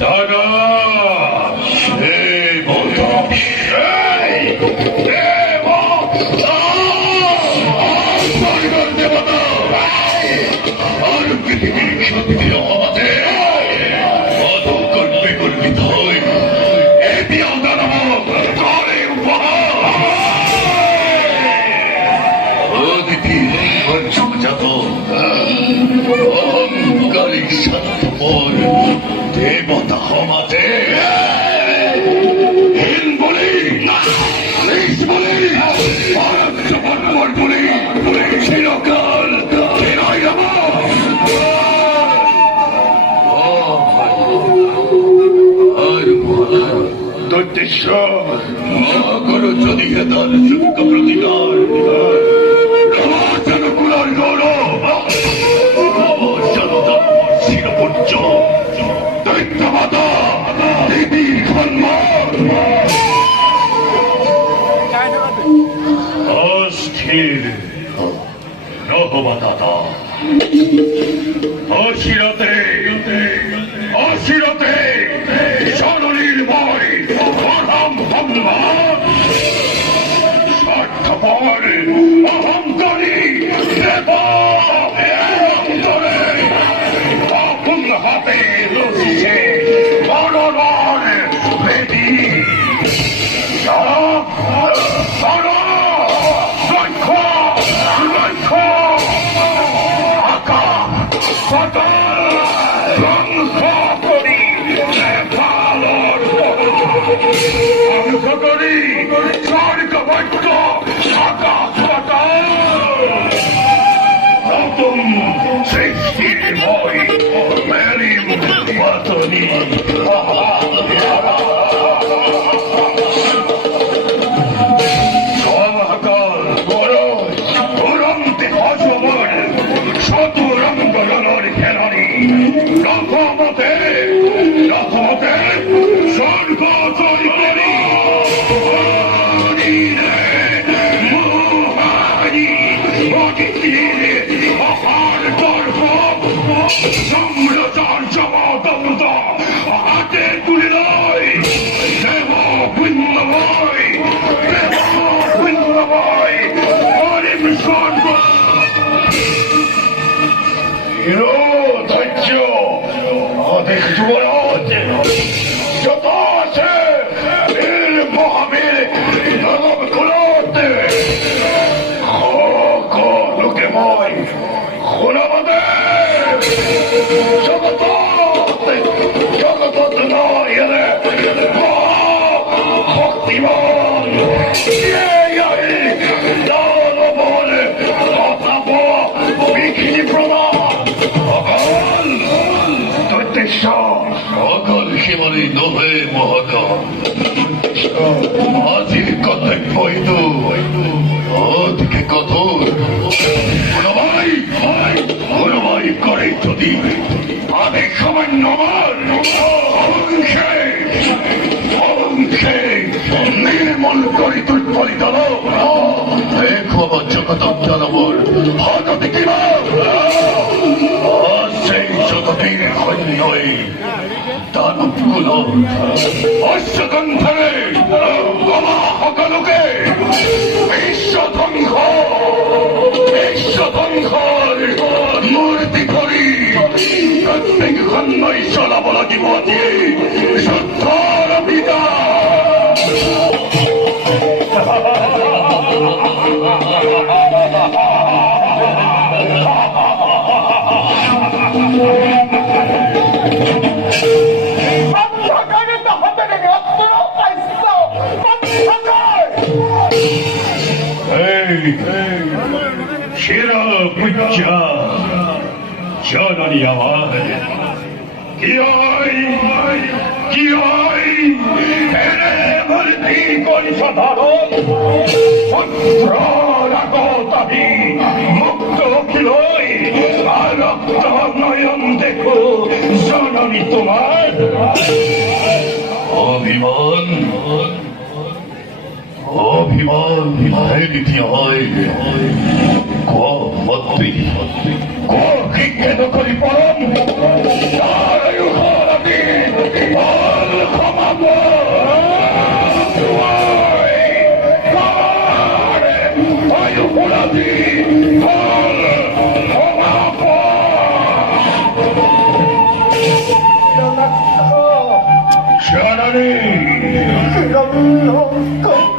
তারা এই বলতো দেবতা আর পৃথিবীর শক্তি আমাদের করবে গর্বিত হয় এ বিয়দা নামক করে অদিতি পঞ্চমজাত অহংকারী স্বার্থপর দেবতা হমাতে হিন বলি নিজ বলি পরাক্রমণ বলি চিরকাল চিরাই দৈত্যেশ্বর করো যদি হেতার যোগ্য প্রতিকার কুলার গৌরব শিরপূর্য দৈত্যমাতা দেবীর সম্মান অস্থির নহবাদাতা অশিরতে অশিরতে জননীর বই পরম সম্মান স্বার্থপর অহংকারী হাতে লুচছে মনোরণ বেদী লক্ষ্য লক্ষ্য আকা ধ্বংস করি ধ্বংস করি স্বর্গবৈত্য আকাশ নতুন সৃষ্টির বই মেরিম পতনি সমাকাল বড় উড়ন্তে অসমর শতুরঙ্গলর খেলানি রথমতে রথমতে স্বর্গ জয় করি হাতে তুলে নয় দেব পুণ্যময় দেব পুণ্যময় হরিম স্বর্গ ধৈর্য অধিক যুবরাজ যত আছে বীর মহাবীর নরম কুলতে লোকে ময় খুনাবাদে জগত জগত নয় ভক্তিমান দানবল অথাপ বিঘিনি প্রদান অকল দৈত্যেশ্বর অকল শিবরী নহে মহাকাল আজির কর্তব্য হইতো ওদিকে কঠোর গুণবাই করে যদি আদেশ সামান্য অংশে নির্মল করে তুৎপরিত দেখো জগত জনবর হঠাৎ কিবা সেই জগতের সৈন্যই দানবগুল অশ্বগন্ধরে সকলকে বিশ্বধ্বংসর মূর্তি করি প্রত্যেক খন্ডই চলাব লাগিব দিয়ে শুদ্ধর পিতা সেরা পূজা জননী আমার কি হয় মূর্তি করি সাধারণ পুত্রী মুক্ত খিলই আর রক্ত নয়ন দেখো জননী তোমার অভিমান অভিমান নীতি হয় মন্ত্রী কৃজ্ঞাত করি পরম Shanani! 그러면